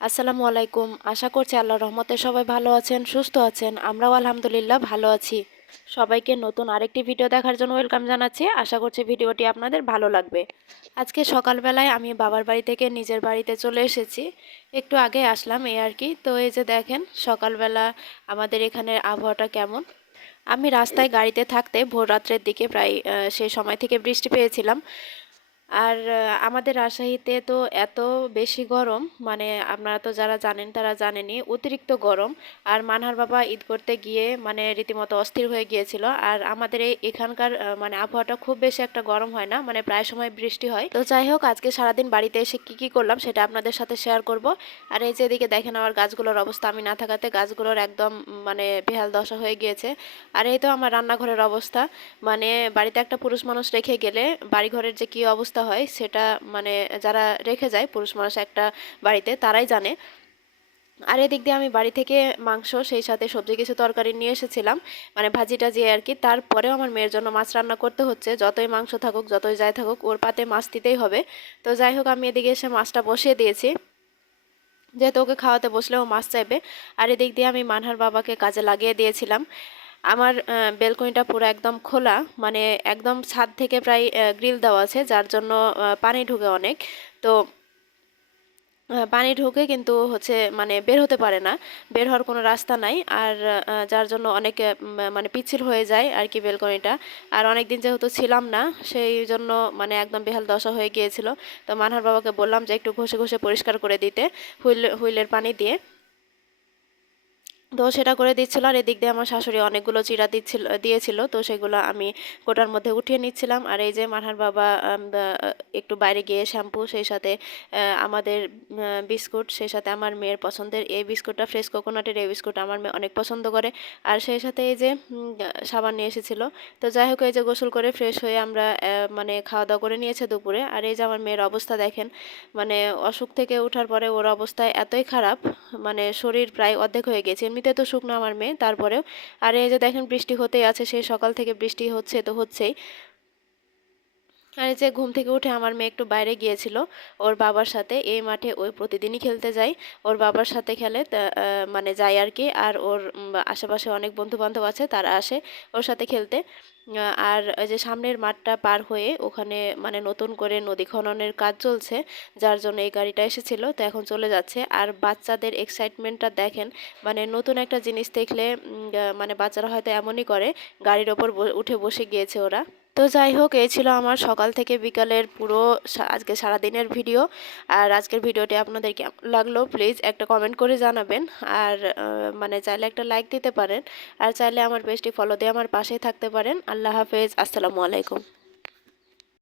আসসালামু আলাইকুম। আশা করছি আল্লাহর রহমতে সবাই ভালো আছেন, সুস্থ আছেন। আমরাও আলহামদুলিল্লাহ ভালো আছি। সবাইকে নতুন আরেকটি ভিডিও দেখার জন্য ওয়েলকাম জানাচ্ছি। আশা করছি ভিডিওটি আপনাদের ভালো লাগবে। আজকে সকালবেলায় আমি বাবার বাড়ি থেকে নিজের বাড়িতে চলে এসেছি। একটু আগে আসলাম এই আর কি। তো এই যে দেখেন সকালবেলা আমাদের এখানের আবহাওয়াটা কেমন। আমি রাস্তায় গাড়িতে থাকতে ভোর রাত্রের দিকে প্রায় সেই সময় থেকে বৃষ্টি পেয়েছিলাম। আর আমাদের রাজশাহীতে তো এত বেশি গরম, মানে আপনারা তো যারা জানেন তারা জানেনই, অতিরিক্ত গরম। আর মানহার বাবা ঈদ করতে গিয়ে মানে রীতিমতো অস্থির হয়ে গিয়েছিল। আর আমাদের এখানকার মানে আবহাওয়াটা খুব বেশি একটা গরম হয় না, মানে প্রায় সময় বৃষ্টি হয়। তো যাই হোক, আজকে সারাদিন বাড়িতে এসে কি করলাম সেটা আপনাদের সাথে শেয়ার করব। আর এই যে এদিকে দেখেন আমার গাছগুলোর অবস্থা, আমি না থাকাতে গাছগুলোর একদম মানে বেহাল দশা হয়ে গিয়েছে। আর এই তো আমার রান্নাঘরের অবস্থা, মানে বাড়িতে একটা পুরুষ মানুষ রেখে গেলে বাড়িঘরের যে কী অবস্থা হয় সেটা মানে যারা রেখে যায় পুরুষ মানুষ একটা বাড়িতে তারাই জানে। আর এদিক দিয়ে আমি বাড়ি থেকে মাংস সেই সাথে সবজি কিছু তরকারি নিয়ে এসেছিলাম, মানে ভাজি টাজি আর কি। তারপরেও আমার মেয়ের জন্য মাছ রান্না করতে হচ্ছে, যতই মাংস থাকুক যতই যাই থাকুক ওর পাতে মাছ দিতেই হবে। তো যাই হোক, আমি এদিকে এসে মাছটা বসিয়ে দিয়েছি, যেহেতু ওকে খাওয়াতে বসলেও মাছ চাইবে। আর এদিক দিয়ে আমি মানহার বাবাকে কাজে লাগিয়ে দিয়েছিলাম। আমার বেলকনিটা পুরো একদম খোলা, মানে একদম ছাদ থেকে প্রায় গ্রিল দেওয়া আছে, যার জন্য পানি ঢুকে অনেক। তো পানি ঢুকে কিন্তু হচ্ছে মানে বের হতে পারে না, বের হওয়ার কোনো রাস্তা নাই। আর যার জন্য অনেক মানে পিচ্ছিল হয়ে যায় আর কি বেলকনিটা। আর অনেক দিন যেহেতু ছিলাম না সেই জন্য মানে একদম বেহাল দশা হয়ে গিয়েছিল। তো মানহার বাবাকে বললাম যে একটু ঘষে ঘষে পরিষ্কার করে দিতে হুইলের পানি দিয়ে। তো সেটা করে দিচ্ছিল। আর এদিক দিয়ে আমার শাশুড়ি অনেকগুলো চিড়া দিয়েছিল, তো সেগুলো আমি কোটার মধ্যে উঠিয়ে নিচ্ছিলাম। আর এই যে মানহার বাবা একটু বাইরে গিয়ে শ্যাম্পু সেই সাথে আমাদের বিস্কুট, সেই সাথে আমার মেয়ের পছন্দের এই বিস্কুটটা, ফ্রেশ কোকোনাটের এই বিস্কুট আমার মেয়ে অনেক পছন্দ করে। আর সেই সাথে এই যে সাবান নিয়ে এসেছিল। তো যাই হোক, এই যে গোসল করে ফ্রেশ হয়ে আমরা মানে খাওয়া দাওয়া করে নিয়েছে দুপুরে। আর এই যে আমার মেয়ের অবস্থা দেখেন, মানে অসুখ থেকে ওঠার পরে ওর অবস্থা এতই খারাপ, মানে শরীর প্রায় অর্ধেক হয়ে গেছে। এমনিতে তো শুকনো আমার মেয়ে, তারপরেও। আর এই যে দেখেন বৃষ্টি হতেই আছে, সেই সকাল থেকে বৃষ্টি হচ্ছে তো হচ্ছেই। আর এই যে ঘুম থেকে উঠে আমার মেয়ে একটু বাইরে গিয়েছিল ওর বাবার সাথে, এই মাঠে ওই প্রতিদিনই খেলতে যায়, ওর বাবার সাথে খেলে মানে যায় আর কি। আর ওর আশেপাশে অনেক বন্ধু বান্ধব আছে, তারা আসে ওর সাথে খেলতে। আর ওই যে সামনের মাঠটা পার হয়ে ওখানে মানে নতুন করে নদী খননের কাজ চলছে, যার জন্য এই গাড়িটা এসেছিল, তো এখন চলে যাচ্ছে। আর বাচ্চাদের এক্সাইটমেন্টটা দেখেন, মানে নতুন একটা জিনিস দেখলে মানে বাচ্চারা হয়তো এমনই করে, গাড়ির ওপর উঠে বসে গিয়েছে ওরা। তো যাই হোক, এই ছিল আমার সকাল থেকে বিকালের পুরো আজকে সারাদিনের ভিডিও। আর আজকের ভিডিওটি আপনাদের কেমন লাগলো প্লিজ একটা কমেন্ট করে জানাবেন। আর মানে চাইলে একটা লাইক দিতে পারেন। আর চাইলে আমার পেজটি ফলো দিয়ে আমার পাশেই থাকতে পারেন। আল্লাহ হাফেজ, আসসালামু আলাইকুম।